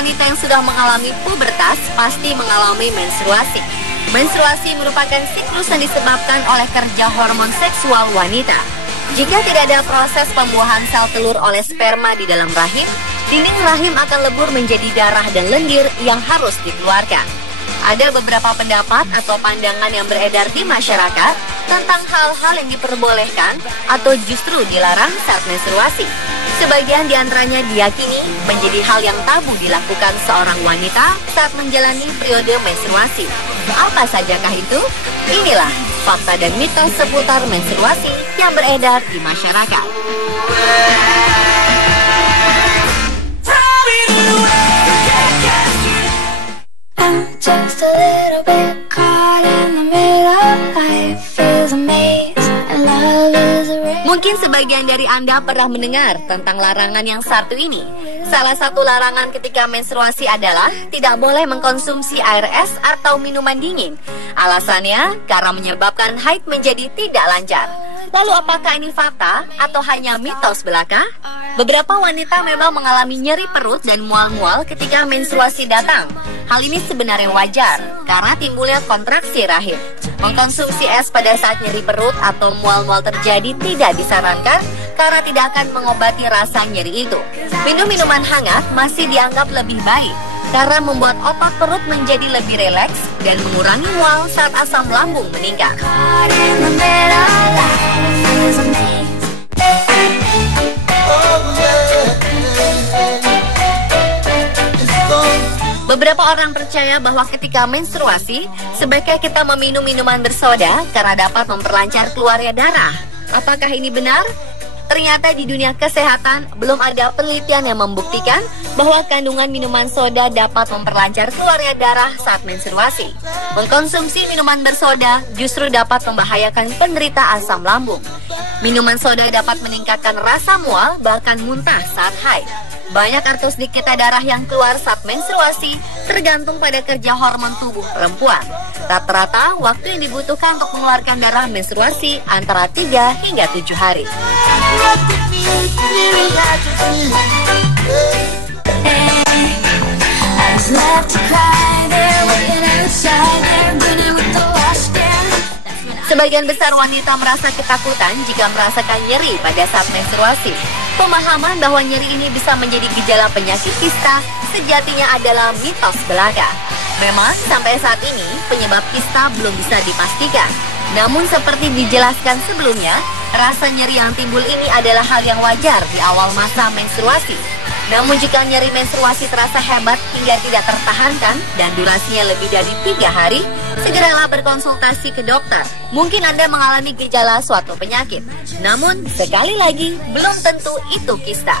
wanita yang sudah mengalami pubertas pasti mengalami menstruasi. Menstruasi merupakan siklus yang disebabkan oleh kerja hormon seksual wanita. Jika tidak ada proses pembuahan sel telur oleh sperma di dalam rahim, dinding rahim akan lebur menjadi darah dan lendir yang harus dikeluarkan. Ada beberapa pendapat atau pandangan yang beredar di masyarakat tentang hal-hal yang diperbolehkan atau justru dilarang saat menstruasi. Sebagian diantaranya diyakini menjadi hal yang tabu dilakukan seorang wanita saat menjalani periode menstruasi. Apa sajakah itu? Inilah fakta dan mitos seputar menstruasi yang beredar di masyarakat. Just a little bit caught in the middle. Life is a maze and love is a race. Mungkin sebagian dari Anda pernah mendengar tentang larangan yang satu ini. Salah satu larangan ketika menstruasi adalah tidak boleh mengkonsumsi air es atau minuman dingin. Alasannya karena menyebabkan haid menjadi tidak lancar. Lalu apakah ini fakta atau hanya mitos belaka? Beberapa wanita memang mengalami nyeri perut dan mual-mual ketika menstruasi datang. Hal ini sebenarnya wajar karena timbulnya kontraksi rahim. Mengkonsumsi es pada saat nyeri perut atau mual-mual terjadi tidak disarankan karena tidak akan mengobati rasa nyeri itu. Minum minuman hangat masih dianggap lebih baik karena membuat otot perut menjadi lebih rileks dan mengurangi mual saat asam lambung meningkat. Beberapa orang percaya bahwa ketika menstruasi, sebaiknya kita meminum minuman bersoda karena dapat memperlancar keluarnya darah. Apakah ini benar? Ternyata di dunia kesehatan belum ada penelitian yang membuktikan bahwa kandungan minuman soda dapat memperlancar keluarnya darah saat menstruasi. Mengkonsumsi minuman bersoda justru dapat membahayakan penderita asam lambung. Minuman soda dapat meningkatkan rasa mual bahkan muntah saat haid. Banyak atau sedikitnya darah yang keluar saat menstruasi tergantung pada kerja hormon tubuh perempuan. Rata-rata waktu yang dibutuhkan untuk mengeluarkan darah menstruasi antara 3 hingga 7 hari. Sebagian besar wanita merasa ketakutan jika merasakan nyeri pada saat menstruasi. Pemahaman bahwa nyeri ini bisa menjadi gejala penyakit kista sejatinya adalah mitos belaka. Memang sampai saat ini penyebab kista belum bisa dipastikan. Namun seperti dijelaskan sebelumnya, rasa nyeri yang timbul ini adalah hal yang wajar di awal masa menstruasi. Namun jika nyeri menstruasi terasa hebat hingga tidak tertahankan dan durasinya lebih dari 3 hari, segeralah berkonsultasi ke dokter. Mungkin Anda mengalami gejala suatu penyakit. Namun sekali lagi, belum tentu itu kista.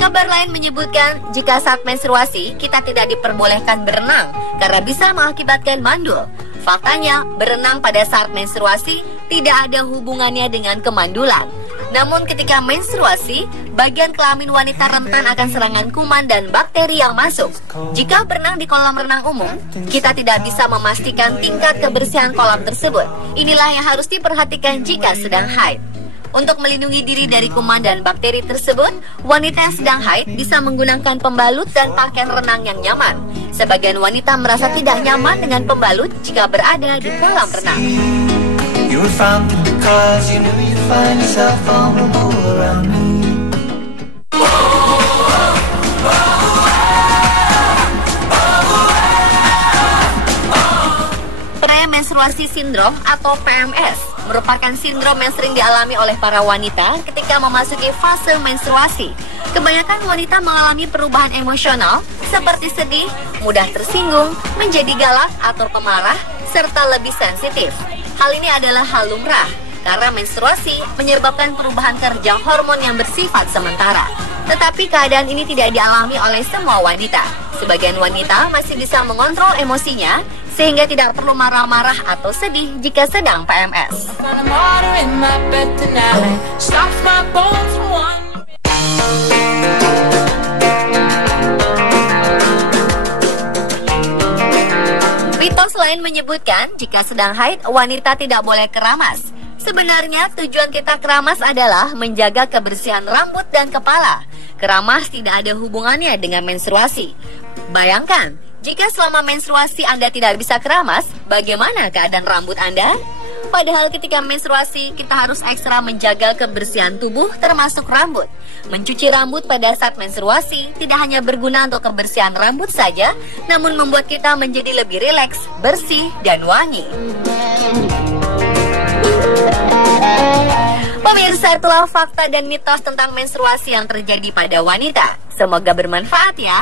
Kabar lain menyebutkan jika saat menstruasi kita tidak diperbolehkan berenang karena bisa mengakibatkan mandul. Faktanya, berenang pada saat menstruasi tidak ada hubungannya dengan kemandulan. Namun ketika menstruasi, bagian kelamin wanita rentan akan serangan kuman dan bakteri yang masuk. Jika berenang di kolam renang umum, kita tidak bisa memastikan tingkat kebersihan kolam tersebut. Inilah yang harus diperhatikan jika sedang haid. Untuk melindungi diri dari kuman dan bakteri tersebut, wanita yang sedang haid bisa menggunakan pembalut dan pakaian renang yang nyaman. Sebagian wanita merasa tidak nyaman dengan pembalut jika berada di kolam renang. Menstruasi sindrom atau PMS merupakan sindrom yang sering dialami oleh para wanita ketika memasuki fase menstruasi. Kebanyakan wanita mengalami perubahan emosional seperti sedih, mudah tersinggung, menjadi galak atau pemarah, serta lebih sensitif. Hal ini adalah hal lumrah karena menstruasi menyebabkan perubahan kerja hormon yang bersifat sementara. Tetapi keadaan ini tidak dialami oleh semua wanita. Sebagian wanita masih bisa mengontrol emosinya sehingga tidak perlu marah-marah atau sedih jika sedang PMS. Mitos lain lain menyebutkan jika sedang haid, wanita tidak boleh keramas. Sebenarnya tujuan kita keramas adalah menjaga kebersihan rambut dan kepala. Keramas tidak ada hubungannya dengan menstruasi. Bayangkan, jika selama menstruasi Anda tidak bisa keramas, bagaimana keadaan rambut Anda? Padahal ketika menstruasi, kita harus ekstra menjaga kebersihan tubuh termasuk rambut. Mencuci rambut pada saat menstruasi tidak hanya berguna untuk kebersihan rambut saja, namun membuat kita menjadi lebih rileks, bersih, dan wangi. Pemirsa, itulah fakta dan mitos tentang menstruasi yang terjadi pada wanita. Semoga bermanfaat ya.